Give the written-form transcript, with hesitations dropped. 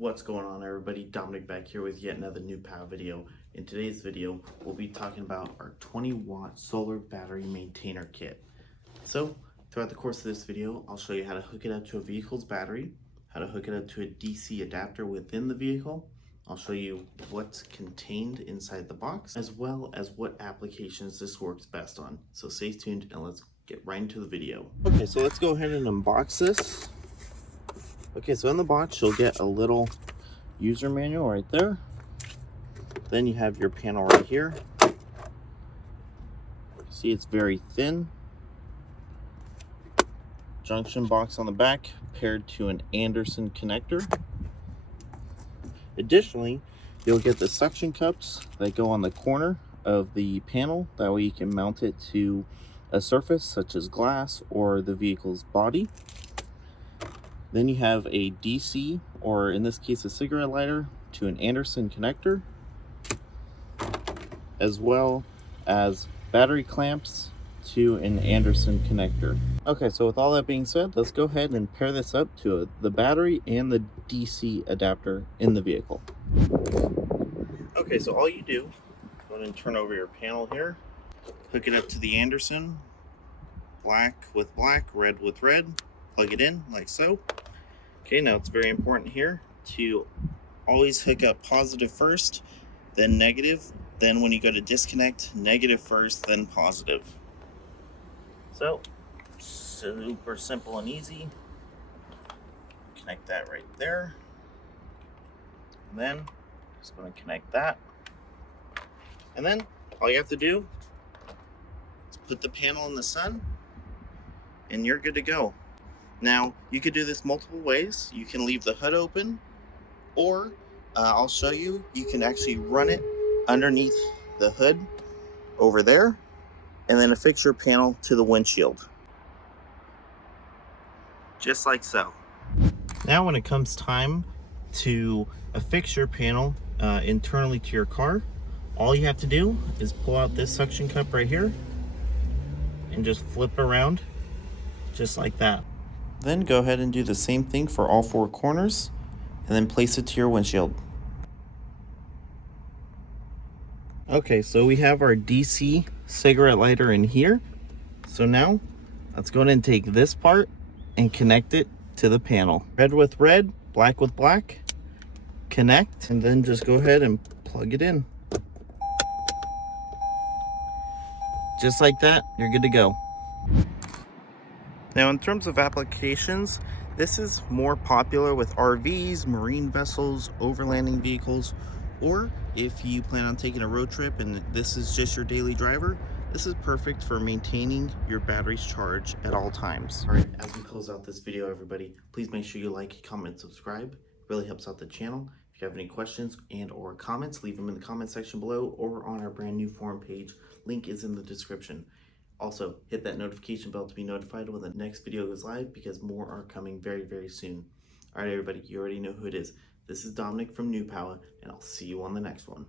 What's going on, everybody? Dominic back here with yet another Newpowa video. In today's video, we'll be talking about our 20-watt solar battery maintainer kit. So throughout the course of this video, I'll show you how to hook it up to a vehicle's battery, how to hook it up to a DC adapter within the vehicle. I'll show you what's contained inside the box, as well as what applications this works best on. So stay tuned and let's get right into the video. Okay, so let's go ahead and unbox this. Okay, so in the box, you'll get a little user manual right there. Then you have your panel right here. See, it's very thin. Junction box on the back, paired to an Anderson connector. Additionally, you'll get the suction cups that go on the corner of the panel. That way you can mount it to a surface such as glass or the vehicle's body. Then you have a DC, or in this case a cigarette lighter, to an Anderson connector, as well as battery clamps to an Anderson connector. Okay, so with all that being said, let's go ahead and pair this up to the battery and the DC adapter in the vehicle. Okay, so all you do, go ahead and turn over your panel here, hook it up to the Anderson, black with black, red with red, plug it in like so. Okay, now it's very important here to always hook up positive first, then negative. Then when you go to disconnect, negative first, then positive. So, super simple and easy. Connect that right there. And then, just going to connect that. And then, all you have to do is put the panel in the sun, and you're good to go. Now, you could do this multiple ways. You can leave the hood open, or I'll show you, you can actually run it underneath the hood over there, and then affix your panel to the windshield. Just like so. Now when it comes time to affix your panel internally to your car, all you have to do is pull out this suction cup right here and just flip it around just like that. Then go ahead and do the same thing for all four corners and then place it to your windshield. Okay, so we have our DC cigarette lighter in here. So now let's go ahead and take this part and connect it to the panel. Red with red, black with black, connect, and then just go ahead and plug it in. Just like that, you're good to go. Now in terms of applications, this is more popular with RVs, marine vessels, overlanding vehicles, or if you plan on taking a road trip and this is just your daily driver, this is perfect for maintaining your battery's charge at all times. All right, as we close out this video, everybody, please make sure you like, comment, subscribe. It really helps out the channel. If you have any questions and or comments, leave them in the comment section below or on our brand new forum page. Link is in the description. Also, hit that notification bell to be notified when the next video goes live, because more are coming very, very soon. All right, everybody, you already know who it is. This is Dominic from Newpowa, and I'll see you on the next one.